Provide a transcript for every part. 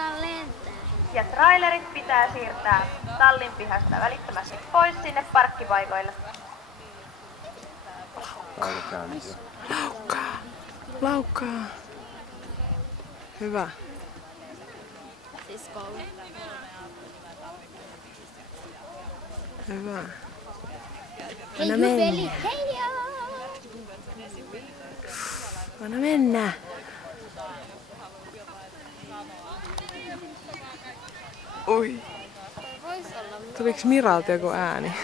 Lentää. Ja trailerit pitää siirtää tallin pihasta välittömästi pois sinne parkkipaikoille. Laukkaa. Laukkaa. Hyvä. Siskolle. Hyvä. Hei Anna mennä. Jubeli, heijaa! Anna mennä. Ui. Tuliko Miralta joku ääni?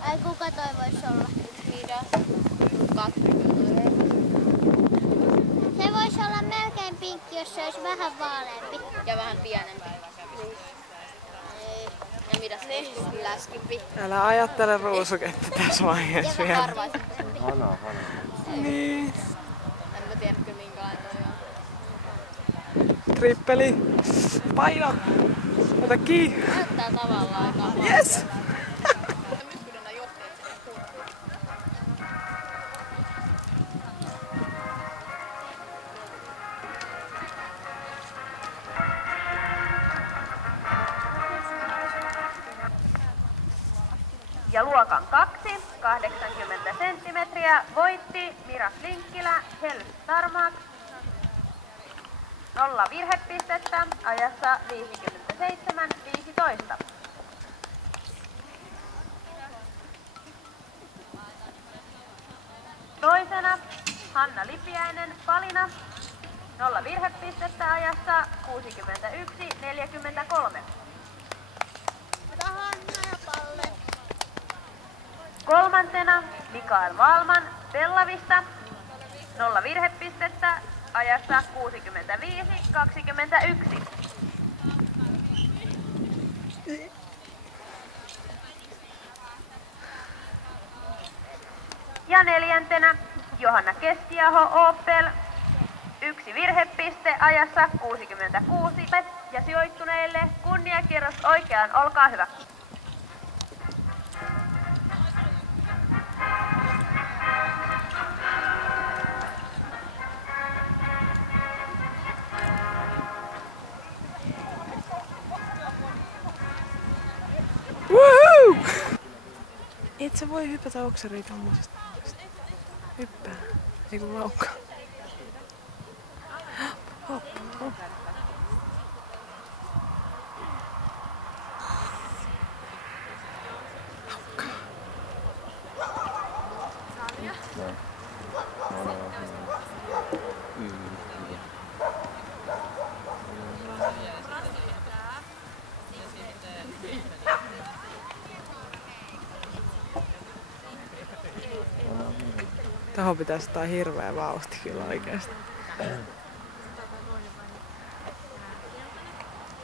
Ai kuka toi vois olla? Mitä? Se vois olla melkein pinkki, jos se olisi vähän vaaleampi. Ja vähän pienempi. Ja mitä se on? Läskimpi. Älä ajattele ruusuketta tässä vaiheessa Ja vielä. vähän harvaisempi. Hana. Niin. En mä tiedä kyllä minkälainen toi on. Trippeli. Paino. Ota kiinni. Näyttää tavallaan aika paljon. Yes. Ja luokan 2, 80 senttimetriä, voitti Mira Slinkkilä Hell Starmark. 0 virhepistettä ajassa 57.15. Toisena Hanna Lipiäinen Palina. 0 virhepistettä ajassa 61.43. Kolmantena Mikael Valman Bellavista. 0 virhepistettä ajassa 65.21. Ja neljäntenä Johanna Keskiaho Opel. 1 virhepiste ajassa 66. Ja sijoittuneille kunniakierros oikeaan, olkaa hyvä. Woohoo! Et sä voi hypätä oksariin tommosesta. Hyppää. Ei kun laukkaa. Hop, hop. Tähän pitäisi ottaa hirveä vauhti kyllä oikeesti.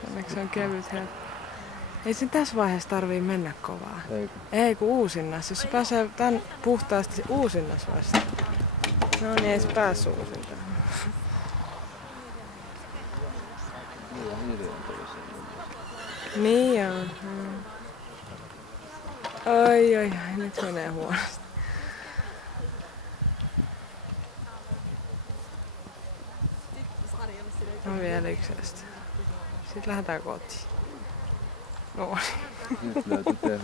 Onneksi se on kevyt hetki. Ei siinä tässä vaiheessa tarvii mennä kovaa. Ei kun uusinnas. Jos se pääsee tän puhtaasti uusinnas vasta. No niin, ei se päässyt uusintaan. Niin joo. Ai, nyt menee huonosti. No vielä yksestä. Sitten lähdetään kotiin. No niin. Nyt löytyi teho.